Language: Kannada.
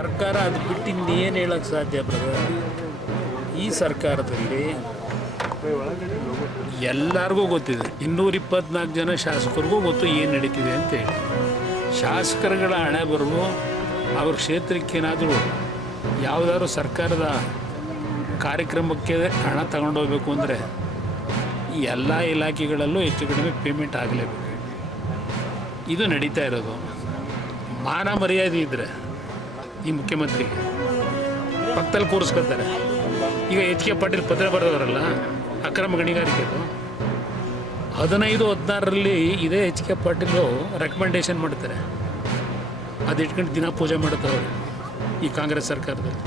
ಸರ್ಕಾರ ಅದು ಬಿಟ್ಟು ಇನ್ನೇನು ಹೇಳೋಕ್ಕೆ ಸಾಧ್ಯ ಬ್ರದರ್. ಈ ಸರ್ಕಾರದಲ್ಲಿ ಎಲ್ಲರಿಗೂ ಗೊತ್ತಿದೆ, 224 ಜನ ಶಾಸಕರಿಗೂ ಗೊತ್ತು ಏನು ನಡೀತಿದೆ ಅಂತೇಳಿ. ಶಾಸಕರುಗಳ ಹಣೆ ಬರಲು ಅವ್ರ ಕ್ಷೇತ್ರಕ್ಕೇನಾದರೂ ಯಾವುದಾದ್ರು ಸರ್ಕಾರದ ಕಾರ್ಯಕ್ರಮಕ್ಕೆ ಹಣ ತಗೊಂಡೋಗ್ಬೇಕು ಅಂದರೆ ಈ ಎಲ್ಲ ಇಲಾಖೆಗಳಲ್ಲೂ ಹೆಚ್ಚು ಕಡಿಮೆ ಪೇಮೆಂಟ್ ಆಗಲೇಬೇಕು. ಇದು ನಡೀತಾ ಇರೋದು. ಮಾನ ಮರ್ಯಾದೆ ಇದ್ದರೆ ಈ ಮುಖ್ಯಮಂತ್ರಿಗೆ ಪಕ್ಕದಲ್ಲಿ ಕೂರಿಸ್ಕೊತಾರೆ. ಈಗ ಎಚ್ ಕೆ ಪಾಟೀಲ್ ಪತ್ರ ಬರೆದವರಲ್ಲ ಅಕ್ರಮ ಗಣಿಗಾರಿಕೆದು, 15-16ರಲ್ಲಿ ಇದೇ ಎಚ್ ಕೆ ಪಾಟೀಲು ರೆಕಮೆಂಡೇಶನ್ ಮಾಡ್ತಾರೆ. ಅದು ಇಟ್ಕೊಂಡು ದಿನ ಪೂಜೆ ಮಾಡ್ತಾವ್ರೆ ಈ ಕಾಂಗ್ರೆಸ್ ಸರ್ಕಾರದಲ್ಲಿ.